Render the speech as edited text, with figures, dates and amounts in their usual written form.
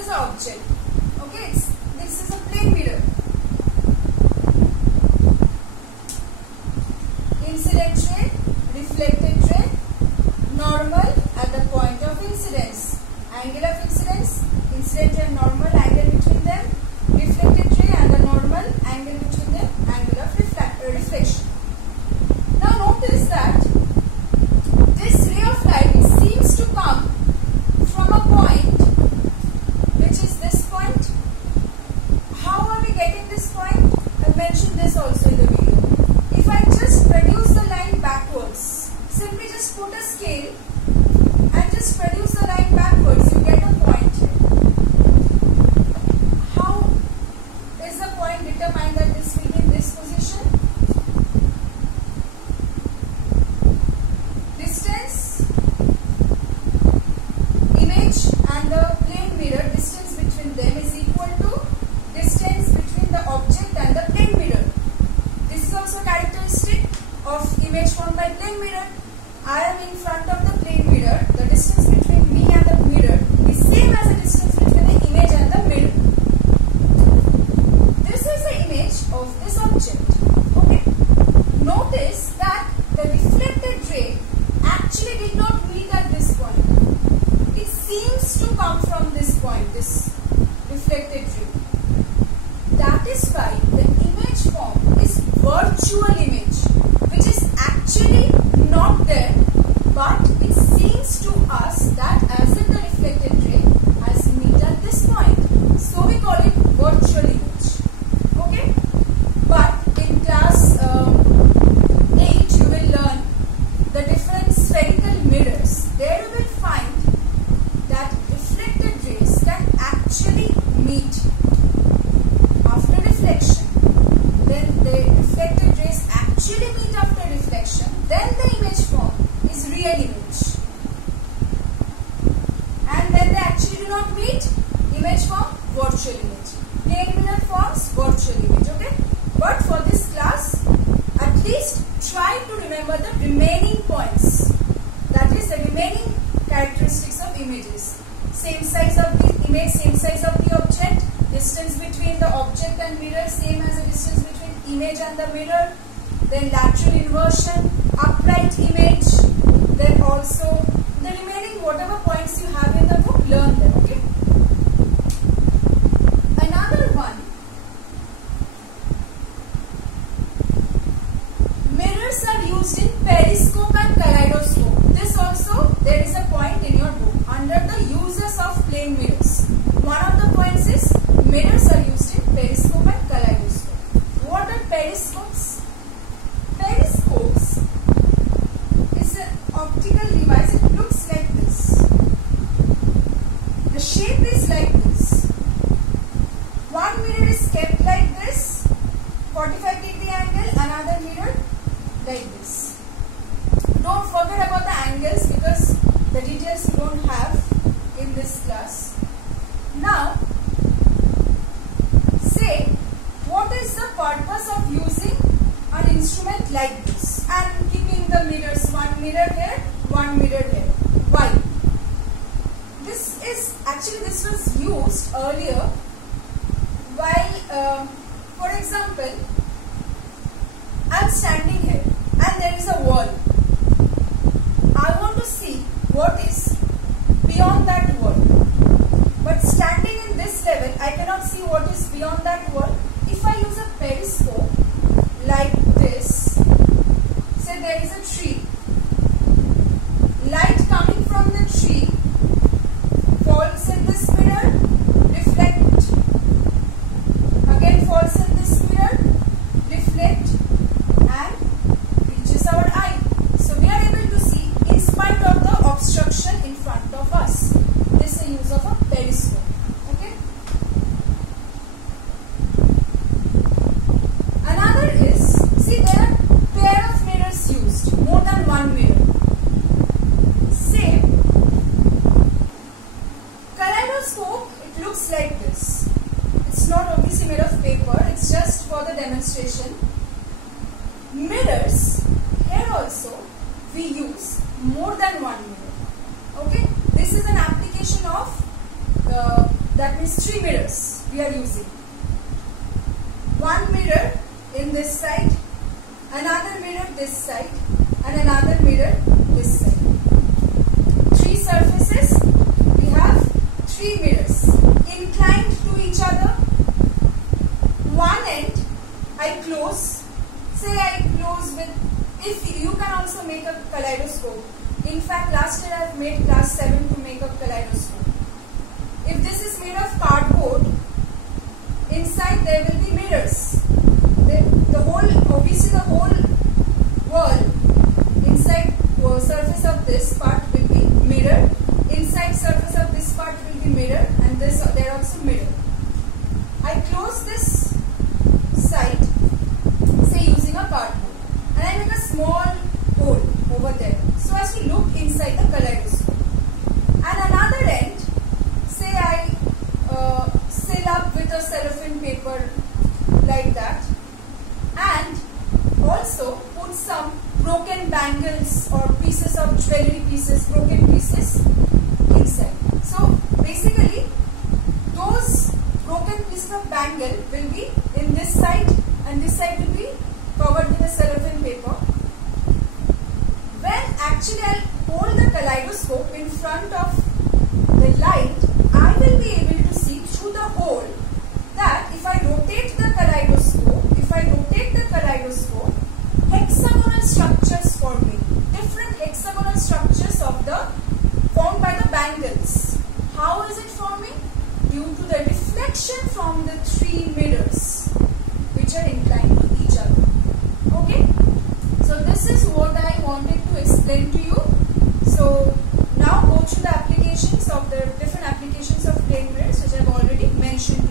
is an object. Okay, this is a plane mirror. Incident ray, reflected ray, normal at the point of incidence. Angle of incidence, incident ray and normal, angle between them. Reflected ray and the normal, angle between them, angle of reflection. Now notice that this ray of light seems to come from a point, which is this point. How are we getting this point? I mentioned this also in the video. If I just produce the line backwards, simply just put a scale and just produce the line backwards, you get a point here. How is the point determined that this will be in this position? Distance, image and the plane mirror, distance between them is equal to distance between the object and the plane mirror. This is also characteristic of image formed by plane mirror. I am in front of the plane mirror. The distance between me and the mirror is same as the distance between the image and the mirror. This is the image of this object. Okay. Notice that the reflected ray actually did not meet at this point. It seems to come from this point, this reflected ray. That is why the image form is virtual image, which is actually not there, but it seems to us that as if the reflected ray has met at this point. So we call it virtual image. Okay? But in class 8 you will learn the different spherical mirrors. There you will find that reflected rays can actually meet after reflection. Then the reflected rays actually meet after reflection. Then the image form is real image. And then they actually do not meet, image form virtual image. Plane mirror forms virtual image. Okay? But for this class, at least try to remember the remaining points. That is the remaining characteristics of images. Same size of the image, same size of the object. Distance between the object and mirror same as the distance between image and the mirror. Then lateral inversion, upright image. Then also the remaining whatever points you have in the book, learn them. Okay. Another one. Mirrors are used in periscope and kaleidoscope. This also there is a point in your book under the uses of plane mirrors. One of the points is mirrors are used in periscope and kaleidoscope. What are periscopes? Periscopes is an optical device. It looks like this. The shape is like this. One mirror is kept like this, 45-degree angle, another mirror like this. Don't forget about the angles because the details you don't have in this class. Now, say what is the purpose of using an instrument like this and keeping the mirrors, one mirror here, one mirror here. Why? This was used earlier while, for example, I am standing here and there is a wall. I want to see what is beyond that wall. But standing in this level, I cannot see what is beyond that wall. If I use a periscope like this, say there is a tree. Light coming from the tree falls in this mirror, reflect, again falls in this mirror, reflect and reaches our eye. So we are able to see in spite of the obstruction in front of us. This is the use of a periscope. Okay. Another is, see there are pair of mirrors used, more than one mirror. Say kaleidoscope, it looks like this. It's not obviously made of paper, it's just for the demonstration. Mirrors, here also we use more than one mirror. Okay, this is an application of the that means 3 mirrors we are using. One mirror in this side, another mirror this side, and another mirror this side. 3 surfaces, we have 3 mirrors inclined to each other. One end I close, say I close with, if you can also make a kaleidoscope. In fact, last year I have made class 7 to make a kaleidoscope. If this is made of cardboard, inside there will be mirrors. Obviously the whole wall, inside surface of this part will be mirror, inside surface of this part will be mirror, and there also mirror. I close this side, say using a cardboard, and I make a small hole over there so as to look inside the kaleidoscope. And another end, say I seal up with a cellophane paper like that, and also put some broken bangles or pieces of jewelry pieces, broken pieces inside. So basically those broken pieces of bangle will be in this side, and this side will be covered with a cellophane paper. When actually I will hold the kaleidoscope in front of the light, I will be able to see through the hole that if I rotate the kaleidoscope, hexagonal structures forming, different hexagonal structures formed by the bangles. How is it forming? Due to the reflection from the 3 mirrors which are inclined to each other. Okay? So this is what I wanted to explain to you. So now go through the applications of the different applications of plane mirrors which I have already mentioned.